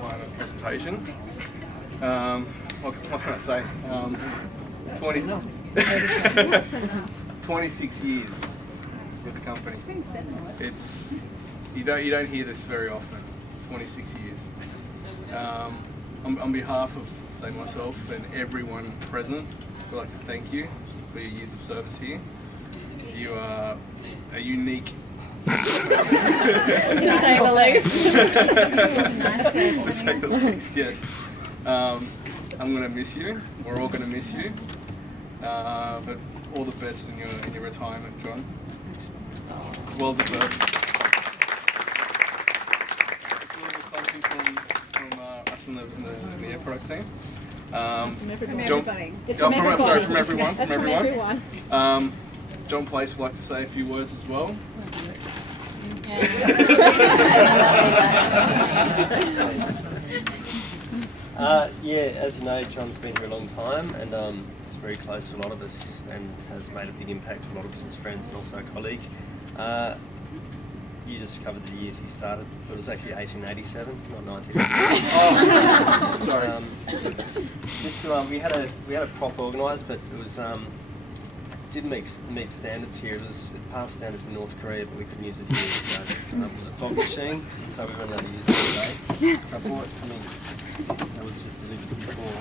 final presentation. What can I say? 26 years with the company. It's you don't hear this very often. 26 years. On behalf of, say, myself and everyone present, I'd like to thank you for your years of service here. You are a unique. To say the least. To say the least, yes. I'm going to miss you. We're all going to miss you. But all the best in your retirement, John. It's well deserved. It's a little something from us in the Air Product team. From everybody. From everyone. John Place would like to say a few words as well. Yeah, as you know, John's been here a long time, and he's very close to a lot of us and has made a big impact on a lot of us as friends and also a colleague. You just covered the years he started. It was actually 1887, not 1987. Oh, sorry. Just to, we had a prop organised, but it was didn't meet standards here. It passed standards in North Korea, but we couldn't use it here. So it was a fog machine, so we weren't allowed to use it today. So I bought something that was just delivered before.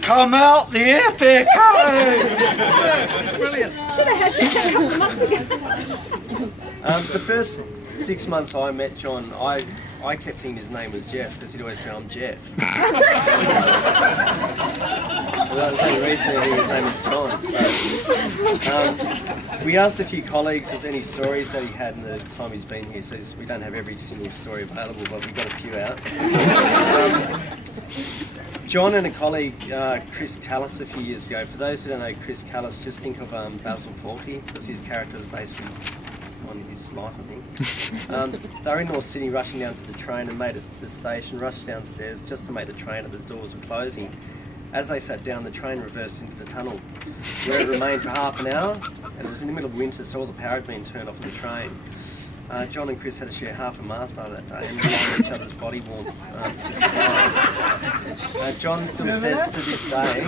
Come out the epic! Brilliant. Should have had this a couple of months ago. The first 6 months I met John, I kept thinking his name was Jeff because he'd always say, "I'm Jeff." Well, I was only recently his name was John. So, we asked a few colleagues if any stories that he had in the time he's been here. So we don't have every single story available, but we got a few out. John and a colleague, Chris Callis, a few years ago. For those who don't know Chris Callis, just think of Basil Fawlty, because his character was based on his life, I think. They were in North Sydney rushing down to the train and made it to the station, rushed downstairs just to make the train up as doors were closing. As they sat down, the train reversed into the tunnel, where it remained for half an hour, and it was in the middle of winter, so all the power had been turned off in the train. John and Chris had to share half a Mars bar that day and rely on each other's body warmth to survive. John still says to this day,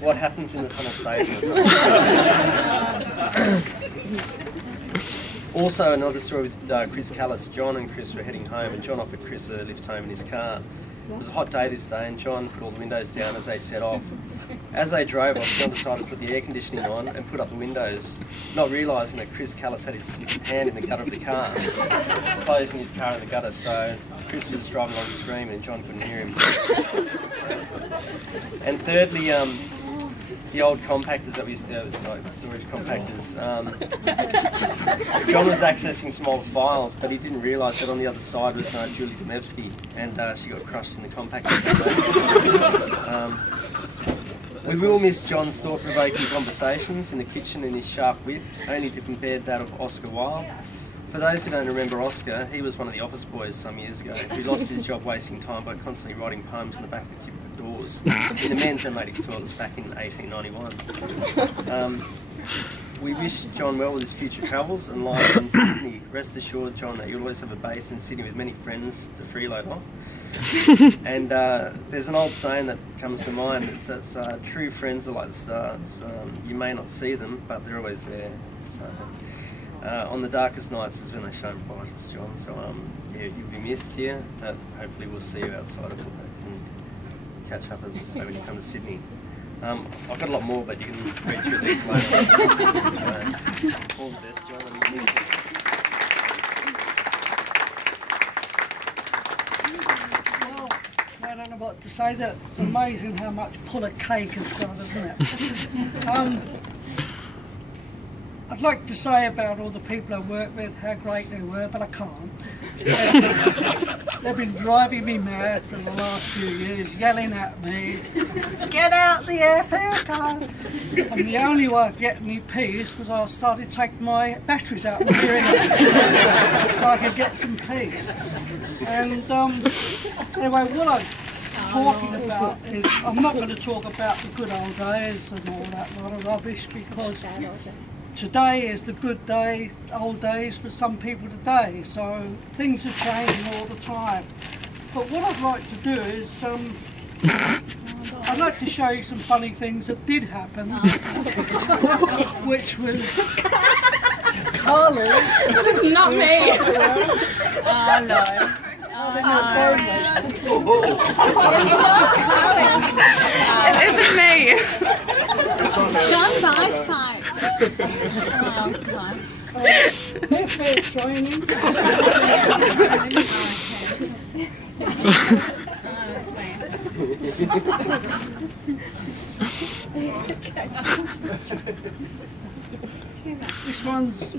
what happens in the tunnel stays in the tunnel. Also, another story with Chris Callis. John and Chris were heading home, and John offered Chris a lift home in his car. It was a hot day this day, and John put all the windows down as they set off. As they drove off, John decided to put the air conditioning on and put up the windows, not realising that Chris Callis had his hand in the gutter of the car, closing his car in the gutter. So Chris was driving along screaming, and John couldn't hear him. And thirdly, the old compactors that we used to have, like the storage compactors. John was accessing some old files, but he didn't realise that on the other side was Julie Demevsky, and she got crushed in the compactors. We will miss John's thought-provoking conversations in the kitchen and his sharp wit, only to compare that of Oscar Wilde. For those who don't remember Oscar, he was one of the office boys some years ago who lost his job wasting time by constantly writing poems on the back of the cubicle doors in the men's and ladies' toilets back in 1891. We wish John well with his future travels and life in Sydney. Rest assured, John, that you'll always have a base in Sydney with many friends to freeload off. And there's an old saying that comes to mind. It's that true friends are like the stars. You may not see them, but they're always there. So, on the darkest nights is when they shine brightest, John. So yeah, you'll be missed here, but hopefully we'll see you outside of it and catch up, as I say, when you come to Sydney. I've got a lot more, but you can read through these later. So, all the best, John, and miss you. I don't know what to say. That it's amazing how much pull a cake has got, isn't it? I'd like to say about all the people I work with how great they were, but I can't. They've been driving me mad for the last few years, yelling at me, "Get out the airfare car!" And the only way I get any peace was I started taking my batteries out of my hearing aid so I could get some peace. And anyway, what I talking about is, I'm not going to talk about the good old days and all that lot of rubbish, because today is the good day, old days for some people today. So things are changing all the time. But what I'd like to do is, I'd like to show you some funny things that did happen, which was Carly. Not me. Oh no. It isn't me. John's eyesight. Oh, God. They're fair training. This one's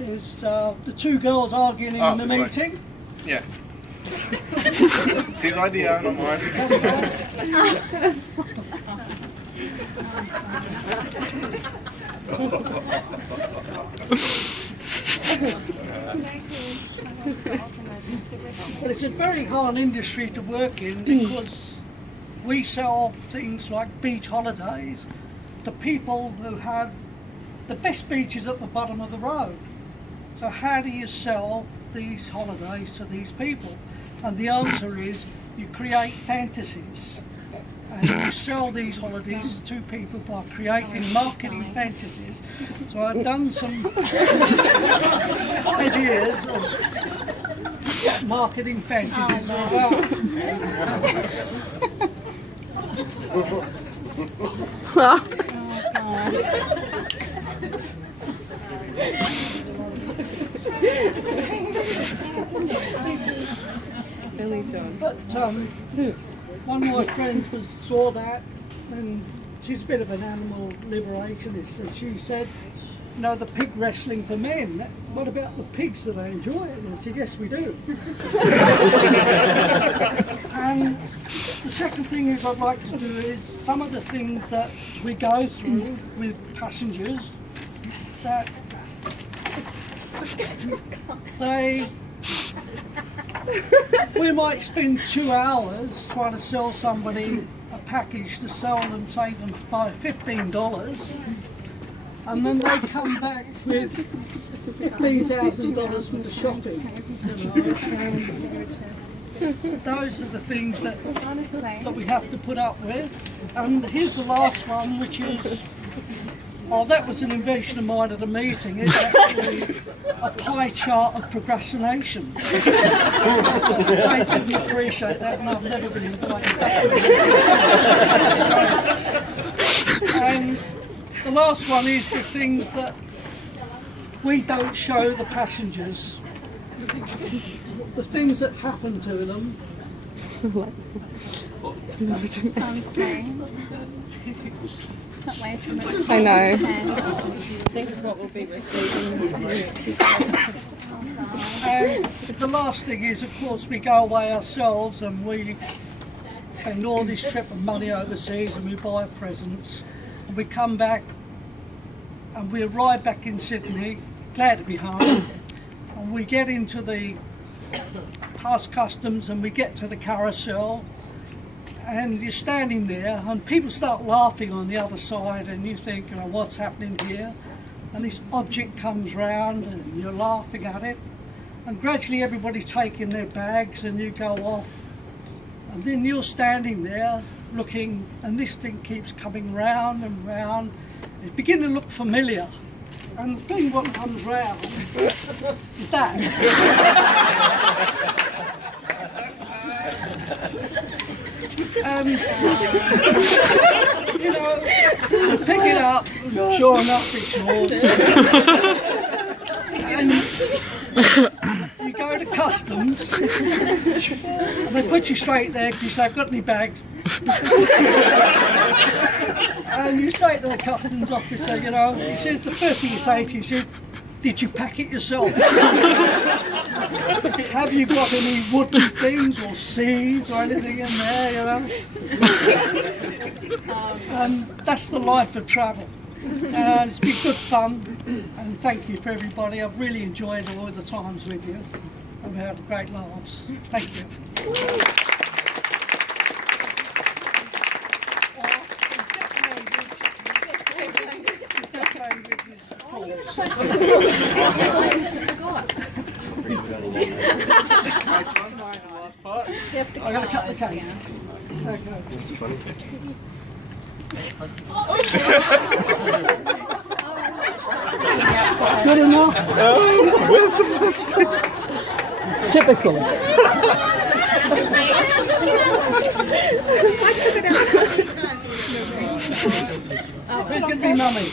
is the two girls arguing in the sorry. meeting. Yeah. It's his idea, not mine. But it's a very hard industry to work in, because we sell things like beach holidays to people who have the best beaches at the bottom of the road. So how do you sell these holidays to these people? And the answer is you create fantasies. And you sell these holidays to people by creating marketing fantasies. So I've done some ideas of marketing fantasies as well. But one of my friends saw that, and she's a bit of an animal liberationist, and she said, you know, the pig wrestling for men, what about the pigs that they enjoy it? And I said, yes, we do. And the second thing is I'd like to do is some of the things that we go through with passengers, that we might spend 2 hours trying to sell somebody a package to sell them, save them $15, and then they come back with $15,000 worth of shopping. You know? Those are the things that we have to put up with. And here's the last one, which is, oh, that was an invention of mine at a meeting. It's actually a pie chart of procrastination. I didn't appreciate that, and I've never been invited back. And the last one is the things that we don't show the passengers. The things that happen to them. Not way too much time. I know. Think of what we'll be receiving. And the last thing is, of course, we go away ourselves and we spend all this trip of money overseas and we buy presents, and we come back and we arrive back in Sydney, glad to be home, and we get into the past customs and we get to the carousel, and you're standing there and people start laughing on the other side, and you think, you know, what's happening here? And this object comes round and you're laughing at it, and gradually everybody's taking their bags and you go off, and then you're standing there looking, and this thing keeps coming round and round. It begins to look familiar, and the thing what comes round is that. You know, pick it up, sure enough it's yours. And you go to customs, and they put you straight there because you say, I've got any bags? And you say to the customs officer, you know, he says, the first thing you say to you, he says, did you pack it yourself? Have you got any wooden things or seeds or anything in there, you know? And that's the life of travel. And it's been good fun, and thank you for everybody. I've really enjoyed all the times with you. I've had great laughs. Thank you. Last part. I'm going to cut the cake. Good enough. Where's the plastic? Typical. Who's going to be mummy?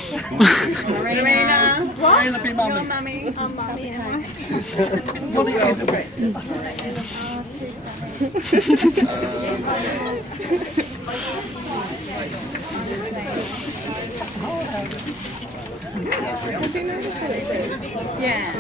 Marina. Marina be mummy. Mummy. Mummy and I. What are you doing? Yeah.